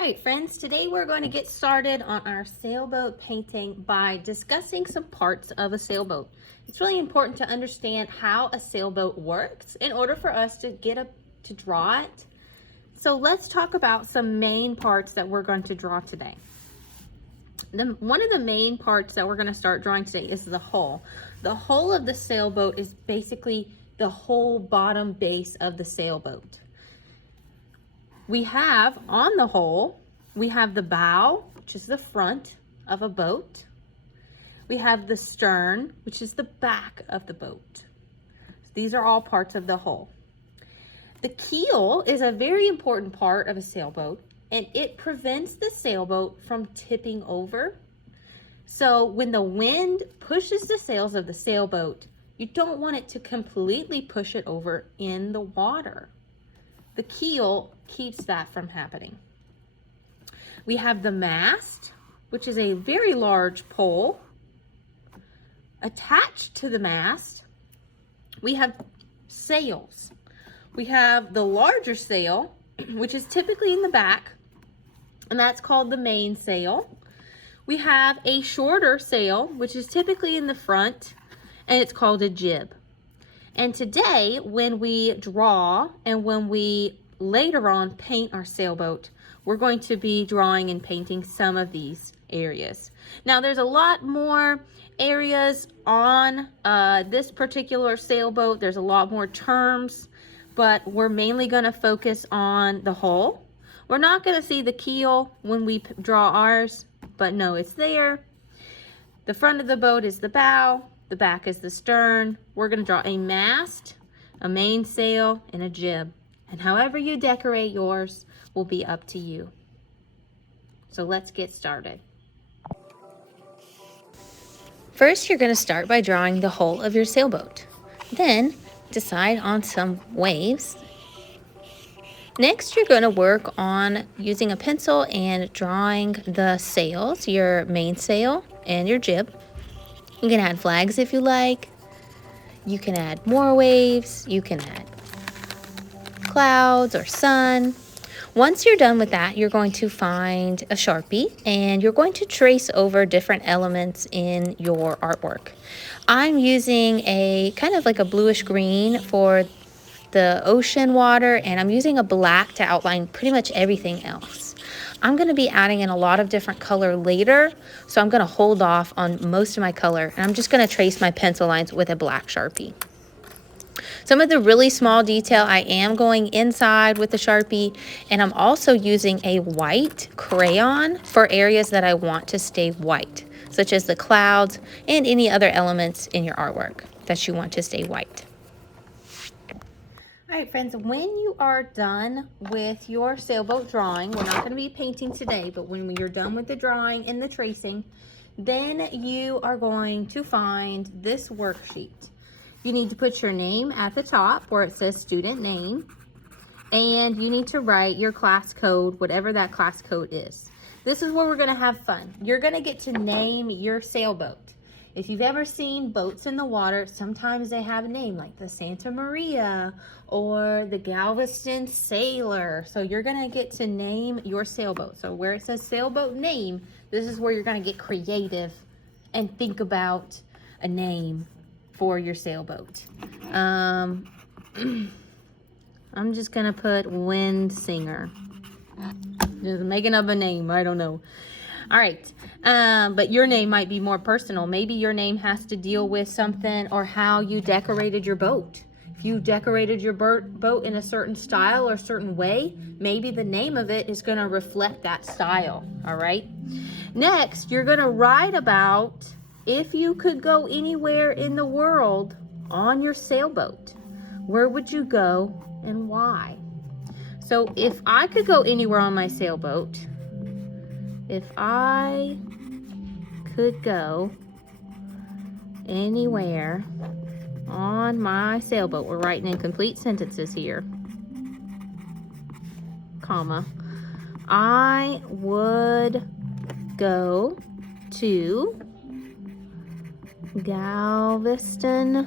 All right, friends, today we're going to get started on our sailboat painting by discussing some parts of a sailboat. It's really important to understand how a sailboat works in order for us to draw it. So let's talk about some main parts that we're going to draw today. One of the main parts that we're going to start drawing today is the hull. The hull of the sailboat is basically the whole bottom base of the sailboat. We have on the hull, we have the bow, which is the front of a boat. We have the stern, which is the back of the boat. These are all parts of the hull. The keel is a very important part of a sailboat, and it prevents the sailboat from tipping over. So when the wind pushes the sails of the sailboat, you don't want it to completely push it over in the water. The keel keeps that from happening. We have the mast, which is a very large pole. Attached to the mast, we have sails. We have the larger sail, which is typically in the back, and that's called the mainsail. We have a shorter sail, which is typically in the front, and it's called a jib. And today, when we draw and when we later on paint our sailboat, we're going to be drawing and painting some of these areas. Now, there's a lot more areas on this particular sailboat. There's a lot more terms, but we're mainly going to focus on the hull. We're not going to see the keel when we draw ours, but no, it's there. The front of the boat is the bow. The back is the stern. We're going to draw a mast, a mainsail, and a jib. And however you decorate yours will be up to you. So let's get started. First, you're going to start by drawing the hull of your sailboat. Then, decide on some waves. Next, you're going to work on using a pencil and drawing the sails, your mainsail and your jib. You can add flags if you like. You can add more waves. You can add clouds or sun. Once you're done with that, you're going to find a Sharpie and you're going to trace over different elements in your artwork. I'm using a kind of like a bluish green for the ocean water, and I'm using a black to outline pretty much everything else. I'm going to be adding in a lot of different color later, so I'm going to hold off on most of my color, and I'm just going to trace my pencil lines with a black Sharpie. Some of the really small detail I am going inside with the Sharpie, and I'm also using a white crayon for areas that I want to stay white, such as the clouds and any other elements in your artwork that you want to stay white. All right, friends, when you are done with your sailboat drawing, we're not going to be painting today, but when you're done with the drawing and the tracing, then you are going to find this worksheet. You need to put your name at the top where it says student name, and you need to write your class code, whatever that class code is. This is where we're going to have fun. You're going to get to name your sailboat. If you've ever seen boats in the water, sometimes they have a name like the Santa Maria or the Galveston Sailor. So you're going to get to name your sailboat. So where it says sailboat name, this is where you're going to get creative and think about a name for your sailboat. I'm just going to put Wind Singer. Just making up a name, I don't know. All right, but your name might be more personal. Maybe your name has to deal with something or how you decorated your boat. If you decorated your boat in a certain style or certain way, maybe the name of it is going to reflect that style, all right? Next, you're going to write about if you could go anywhere in the world on your sailboat, where would you go and why? So if I could go anywhere on my sailboat, if I could go anywhere on my sailboat, we're writing in complete sentences here, comma, I would go to Galveston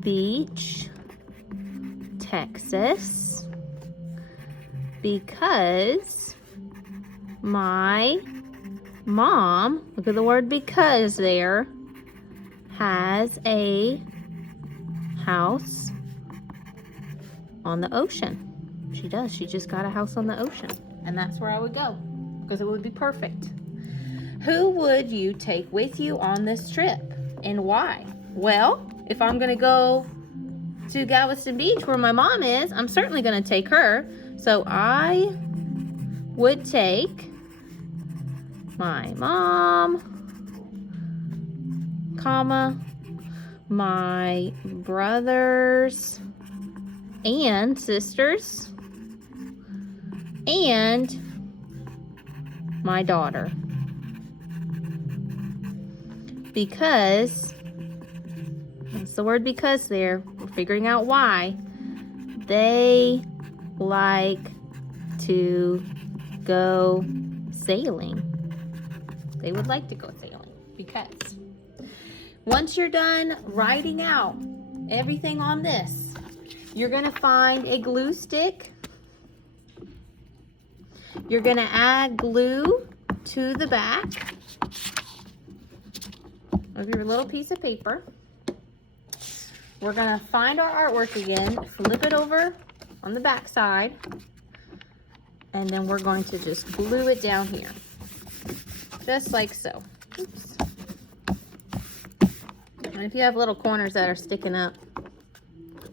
Beach, Texas, because my mom, look at the word because there, has a house on the ocean. She does. She just got a house on the ocean. And that's where I would go because it would be perfect. Who would you take with you on this trip and why? Well, if I'm going to go to Galveston Beach where my mom is, I'm certainly going to take her. So I would take my mom, comma, my brothers and sisters, and my daughter. Because, that's the word because there, we're figuring out why. They like to go sailing. They would like to go sailing because once you're done writing out everything on this, you're going to find a glue stick. You're going to add glue to the back of your little piece of paper. We're going to find our artwork again, flip it over on the back side, and then we're going to just glue it down here. Just like so. Oops. And if you have little corners that are sticking up,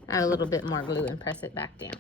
add a little bit more glue and press it back down.